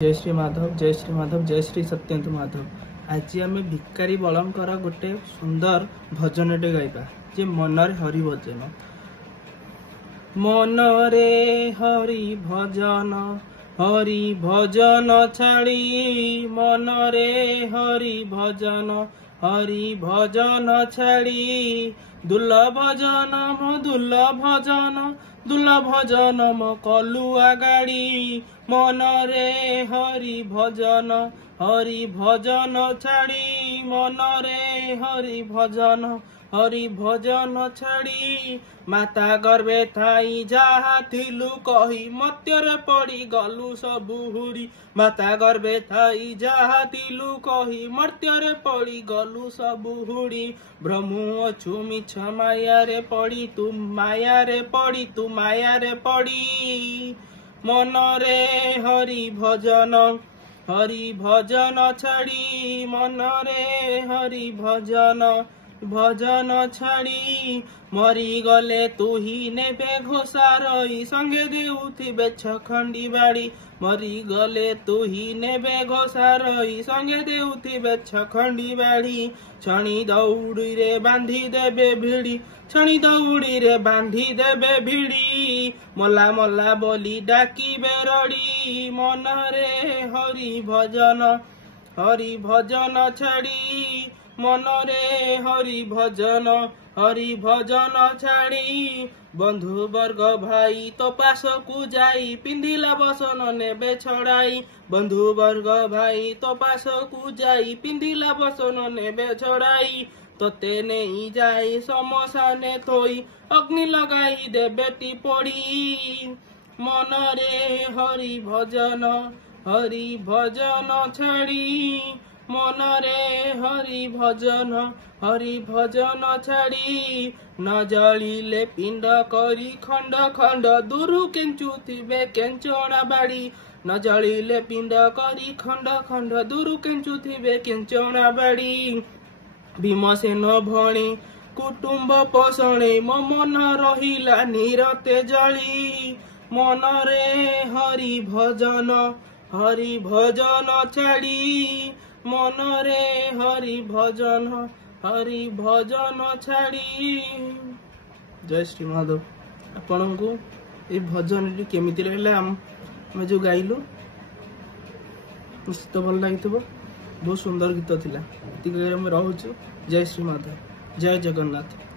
जय श्री माधव, जय श्री माधव, जय श्री सत्येंदु माधव। आज आम भिकारी बलंकर गोटे सुंदर भजनटे गाइबा जे मनरे हरि भजन। मनरे हरि भजन, हरि भजन छाड़ी, मनरे हरि भजन, हरि भजन छाड़ी, दुर्लभ जनम दुर्लभ भजन, दुर्लभ भजन म कलुआ गाड़ी, मनरे हरि भजन, हरि भजन छाड़ी, मनरे हरि भजन, हरि भजन छाड़ी, माता गर्भे थाई जहा थिलु कही मत्यरे पड़ी गलु सबु हुरी, माता गर्भे थाई जहा थिलु कही मत्यरे पड़ी गलु सबु हुरी, ब्रह्मु अछु मिछ माया रे पड़ी तू माया रे पड़ी तू माया रे पड़ी, मनरे हरि भजन, हरि भजन छाड़ी, मनरे हरि भजन, भजन छाड़ी, मरी गले तू ही नेबे घोषारई संगे देउथिबे छखंडी बाड़ी, मरी गले तू ही नेबे घोषारई संगे देउथिबे छखंडी बाड़ी, छणी दौड़ी रे बांधी देबे भिड़ी, छणी दौड़ी रे बांधी देबे भिड़ी, मला मला बोली डाकी बेरड़ी, मनरे हरि भजन, हरि भजन छाड़ी, मनरे हरि भजन, हरि भजन छाड़ी, बंधु वर्ग भाई तो पास को जाई पिंधिला बसन नेबे छड़ाई, बंधु वर्ग भाई तो पास को जाई पिंधिला बसन नेबे छड़ाई, तोते नहीं जाई समसाने थोई अग्नि लगाई देबेटी पड़ी, मनरे हरि भजन, हरि भजन छाड़ी, मनरे हरि भजन, हरि भजन छाड़ी, न जलिले पिंड करी खंड खंड दुरु केंचुथिबे केंचणा बाड़ी, न जलिले पिंड करी खंड खंड दुरु केंचुथिबे केंचणा बाड़ी, भीमसेन भणी कुटुंब पोषणे मो मन रहिला निरते जली, मनरे हरि भजन, हरि भजन छाड़ी, मनरे हरि भजन, हरि भजन छाड़ी। जय श्री माधव। आपण को ये भजन केमिति रहला आम जो गाइलु निश्चित भल लगी, बहुत सुंदर गीत थिला। रोचु। जय श्री माधव, जय जगन्नाथ।